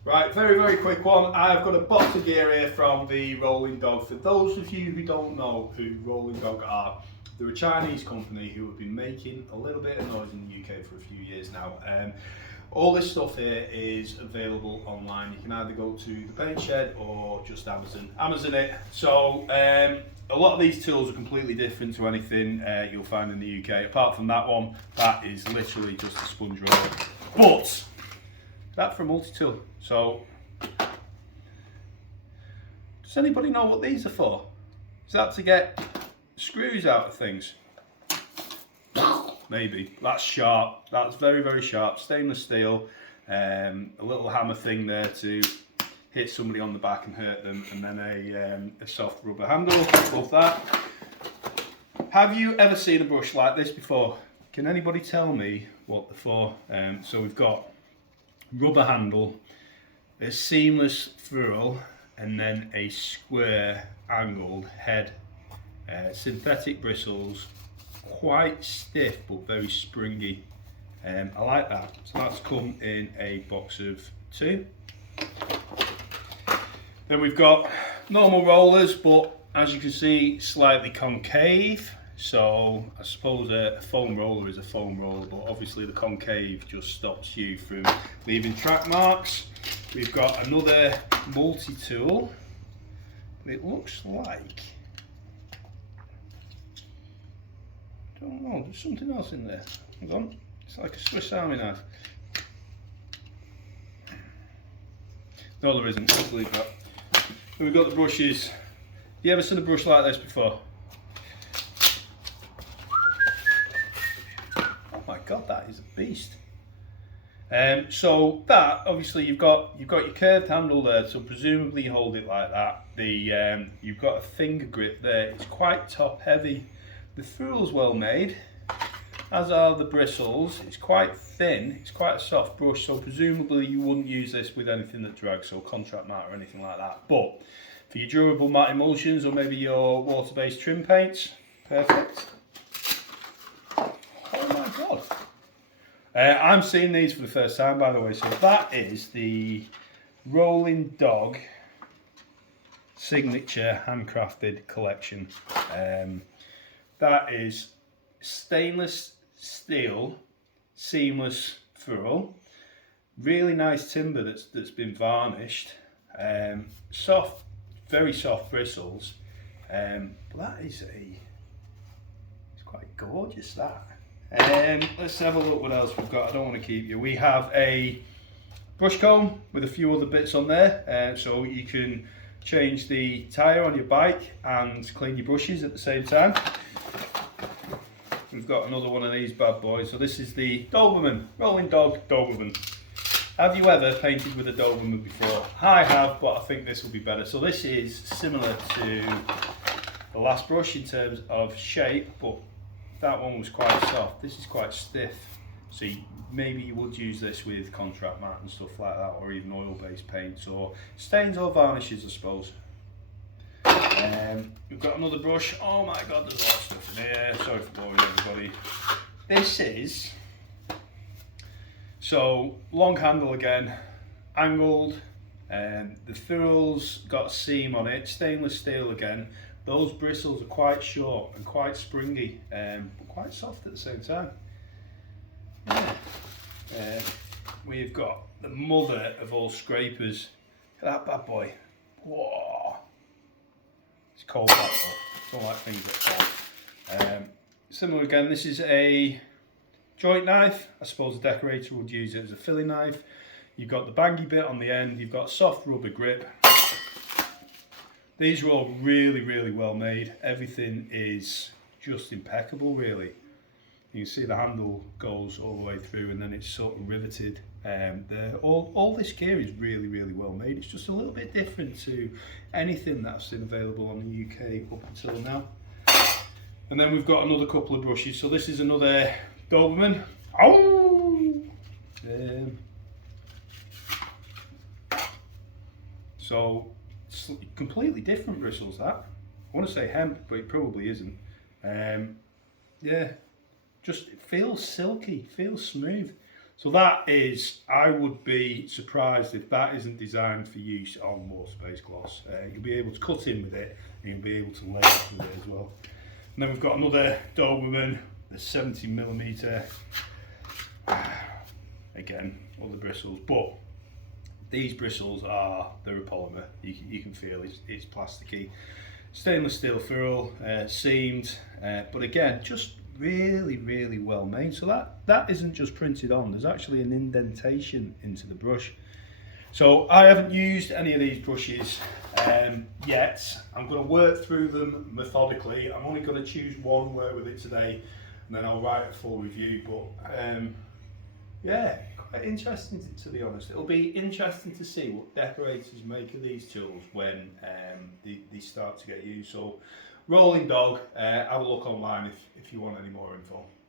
Right, very quick one. I've got a box of gear here from the Rolling Dog. For those of you who don't know who Rolling Dog are, they're a Chinese company who have been making a little bit of noise in the UK for a few years now. All this stuff here is available online. You can either go to the paint shed or just Amazon it. So a lot of these tools are completely different to anything you'll find in the UK. Apart from that one, that is literally just a sponge roller. But that's for a multi-tool. So does anybody know what these are for? Is that to get screws out of things? Maybe. That's sharp. That's very sharp. Stainless steel. A little hammer thing there to hit somebody on the back and hurt them, and then a soft rubber handle. Love that. Have you ever seen a brush like this before? Can anybody tell me what they're for? So we've got rubber handle, a seamless ferrule, and then a square angled head. Synthetic bristles, quite stiff but very springy. I like that. So that's come in a box of 2. Then we've got normal rollers, but as you can see, slightly concave. So I suppose a foam roller is a foam roller, but obviously the concave just stops you from leaving track marks. We've got another multi-tool. It looks like, I don't know, there's something else in there. Hold on, it's like a Swiss Army knife. No, there isn't. Let's leave that. And we've got the brushes. Have you ever seen a brush like this before? Oh my god, that is a beast. So that, obviously you've got your curved handle there, so presumably you hold it like that. You've got a finger grip there. It's quite top heavy. The ferrule's well made, as are the bristles. It's quite thin. It's quite a soft brush, so presumably you wouldn't use this with anything that drags, so contract matte or anything like that. But for your durable matte emulsions or maybe your water-based trim paints, perfect. Oh my god. I'm seeing these for the first time, by the way. So that is the Rolling Dog Signature Handcrafted Collection. That is stainless steel, seamless ferrule, really nice timber that's been varnished, soft, very soft bristles. But that is it's quite gorgeous, that. Let's have a look what else we've got. I don't want to keep you. We have a brush comb with a few other bits on there, so you can change the tyre on your bike and clean your brushes at the same time. We've got another one of these bad boys. So this is the Doberman, Rolling Dog Doberman. Have you ever painted with a Doberman before? I have, but I think this will be better. So this is similar to the last brush in terms of shape, but that one was quite soft. This is quite stiff. So maybe you would use this with contract matte and stuff like that, or even oil-based paints, or stains or varnishes, I suppose. We've got another brush. Oh my god, there's a lot of stuff in here. Sorry for boring everybody. This is, so long handle again, angled, the ferrule's got a seam on it, stainless steel again. Those bristles are quite short and quite springy, but quite soft at the same time. Yeah. We've got the mother of all scrapers. Look at that bad boy. Whoa. It's cold, that though. Don't like things that cold. Similar again, this is a joint knife. I suppose a decorator would use it as a filling knife. You've got the bangy bit on the end. You've got a soft rubber grip. These are all really well made. Everything is just impeccable, really. You can see the handle goes all the way through, and then it's sort of riveted. All this gear is really well made. It's just a little bit different to anything that's been available on the UK up until now. And then we've got another couple of brushes. So this is another Doberman. Oh! So it's completely different bristles, that. I want to say hemp, but it probably isn't. Yeah, just it feels silky, feels smooth. So that is, I would be surprised if that isn't designed for use on water-based gloss. You'll be able to cut in with it, and you'll be able to lay it with it as well. And then we've got another Doberman, the 70mm. Again, other bristles, but these bristles are, they're a polymer. You can feel it's plasticky. Stainless steel ferrule, seamed, but again, just really well made. So that isn't just printed on, there's actually an indentation into the brush. So I haven't used any of these brushes yet. I'm going to work through them methodically. I'm only going to choose one, work with it today, and then I'll write a full review. But yeah, quite interesting to be honest. It'll be interesting to see what decorators make of these tools when they start to get used. So Rolling Dog, have a look online if you want any more info.